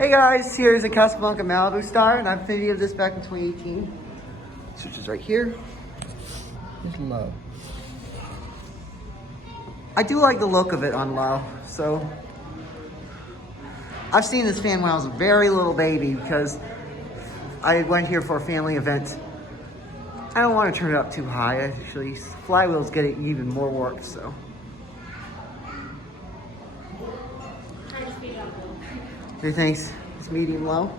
Hey guys, here's a Casablanca Malibu Star, and I've videoed this back in 2018. Switch is right here. Here's low. I do like the look of it on low, so I've seen this fan when I was a very little baby because I went here for a family event. I don't want to turn it up too high, actually. Flywheels get it even more work, so. Hey, thanks. It's medium low.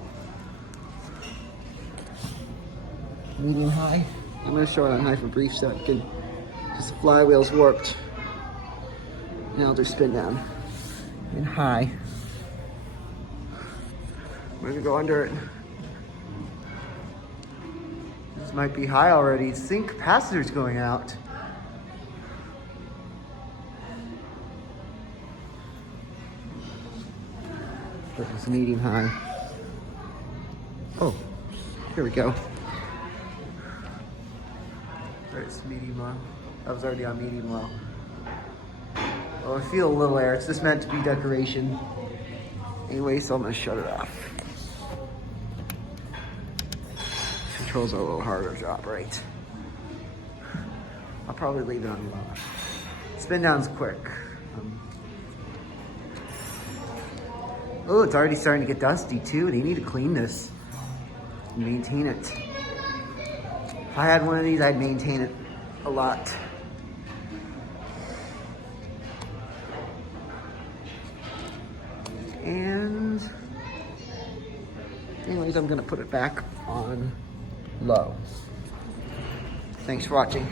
Medium high. I'm going to show it on high for brief so I can, because the flywheel's warped. Now I'll just spin down. And high. I'm going to go under it. This might be high already. Sync capacitor's going out. But it's medium high. Oh, here we go. It's medium low. That was already on medium low. Oh, I feel a little air. It's just meant to be decoration. Anyway, so I'm gonna shut it off. Controls are a little harder to operate. I'll probably leave it on low. Spin down's quick. Oh, it's already starting to get dusty too. They need to clean this and maintain it. If I had one of these, I'd maintain it a lot. And anyways, I'm gonna put it back on low. Thanks for watching.